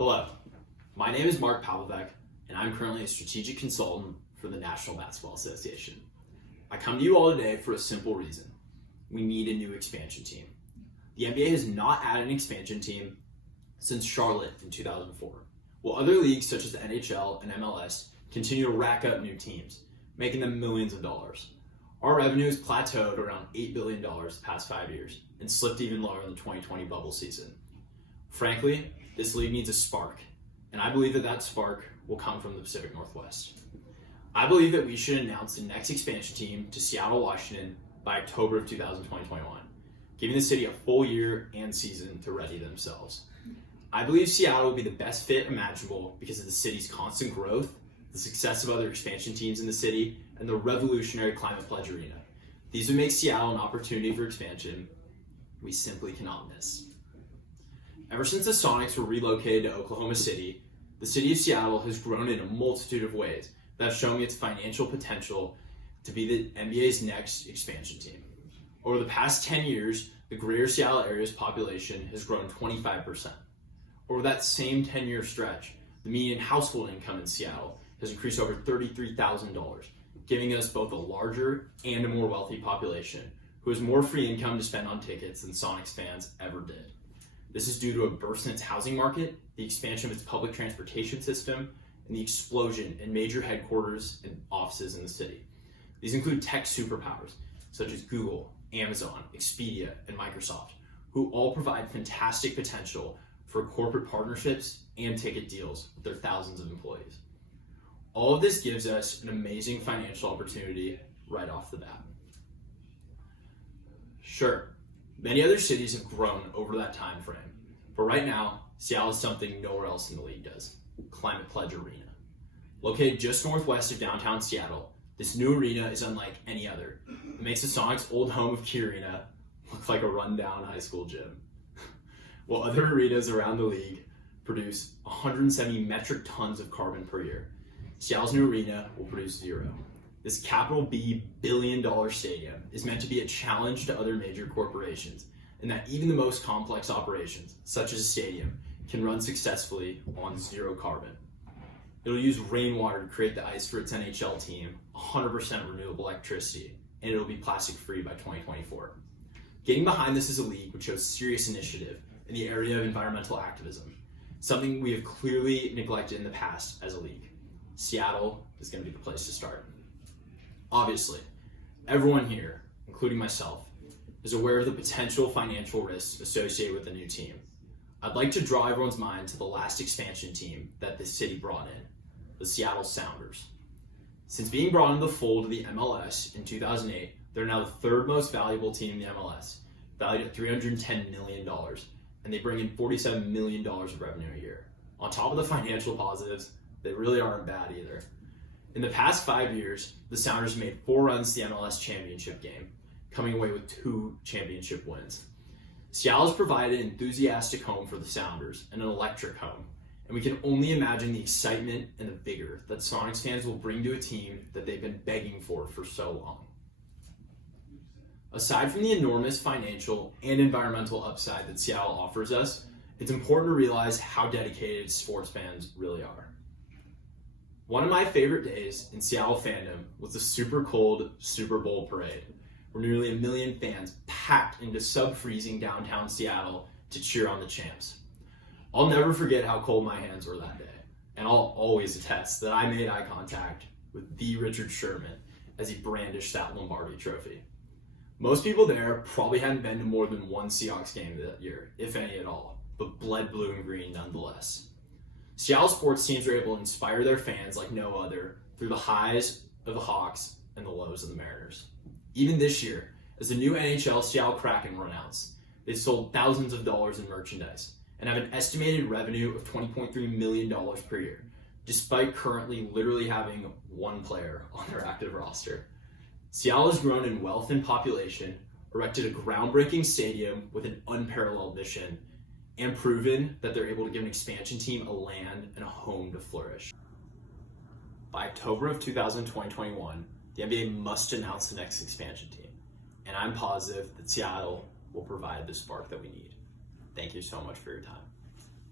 Hello, my name is Mark Pavlovec, and I'm currently a strategic consultant for the National Basketball Association. I come to you all today for a simple reason. We need a new expansion team. The NBA has not added an expansion team since Charlotte in 2004, while other leagues such as the NHL and MLS continue to rack up new teams, making them millions of dollars. Our revenue has plateaued around $8 billion the past 5 years and slipped even lower in the 2020 bubble season. Frankly, this league needs a spark, and I believe that spark will come from the Pacific Northwest. I believe that we should announce the next expansion team to Seattle, Washington by October of 2021, giving the city a full year and season to ready themselves. I believe Seattle will be the best fit imaginable because of the city's constant growth, the success of other expansion teams in the city, and the revolutionary Climate Pledge Arena. These would make Seattle an opportunity for expansion we simply cannot miss. Ever since the Sonics were relocated to Oklahoma City, the city of Seattle has grown in a multitude of ways that have shown me its financial potential to be the NBA's next expansion team. Over the past 10 years, the greater Seattle area's population has grown 25%. Over that same 10-year stretch, the median household income in Seattle has increased over $33,000, giving us both a larger and a more wealthy population who has more free income to spend on tickets than Sonics fans ever did. This is due to a burst in its housing market, the expansion of its public transportation system, and the explosion in major headquarters and offices in the city. These include tech superpowers such as Google, Amazon, Expedia, and Microsoft, who all provide fantastic potential for corporate partnerships and ticket deals with their thousands of employees. All of this gives us an amazing financial opportunity right off the bat. Sure, many other cities have grown over that time frame, but right now, Seattle is something nowhere else in the league does: Climate Pledge Arena. Located just northwest of downtown Seattle, this new arena is unlike any other. It makes the Sonics' old home of Key Arena look like a rundown high school gym. While other arenas around the league produce 170 metric tons of carbon per year, Seattle's new arena will produce zero. This capital B billion-dollar stadium is meant to be a challenge to other major corporations, and that even the most complex operations, such as a stadium, can run successfully on zero carbon. It'll use rainwater to create the ice for its NHL team, 100% renewable electricity, and it'll be plastic-free by 2024. Getting behind this as a league would show serious initiative in the area of environmental activism, something we have clearly neglected in the past as a league. Seattle is going to be the place to start. Obviously, everyone here, including myself, is aware of the potential financial risks associated with the new team. I'd like to draw everyone's mind to the last expansion team that this city brought in, the Seattle Sounders. Since being brought into the fold of the MLS in 2008, they're now the third most valuable team in the MLS, valued at $310 million, and they bring in $47 million of revenue a year. On top of the financial positives, they really aren't bad either. In the past 5 years, the Sounders made 4 runs to the MLS championship game, coming away with 2 championship wins. Seattle has provided an enthusiastic home for the Sounders and an electric home, and we can only imagine the excitement and the vigor that Sonics fans will bring to a team that they've been begging for so long. Aside from the enormous financial and environmental upside that Seattle offers us, it's important to realize how dedicated sports fans really are. One of my favorite days in Seattle fandom was the super cold Super Bowl parade, where nearly 1 million fans packed into sub-freezing downtown Seattle to cheer on the champs. I'll never forget how cold my hands were that day, and I'll always attest that I made eye contact with the Richard Sherman as he brandished that Lombardi trophy. Most people there probably hadn't been to more than one Seahawks game that year, if any at all, but bled blue and green nonetheless. Seattle sports teams are able to inspire their fans like no other through the highs of the Hawks and the lows of the Mariners. Even this year, as the new NHL Seattle Kraken were announced, they sold thousands of dollars in merchandise and have an estimated revenue of $20.3 million per year, despite currently literally having 1 player on their active roster. Seattle has grown in wealth and population, erected a groundbreaking stadium with an unparalleled mission, and proven that they're able to give an expansion team a land and a home to flourish. By October of 2021, the NBA must announce the next expansion team, and I'm positive that Seattle will provide the spark that we need. Thank you so much for your time.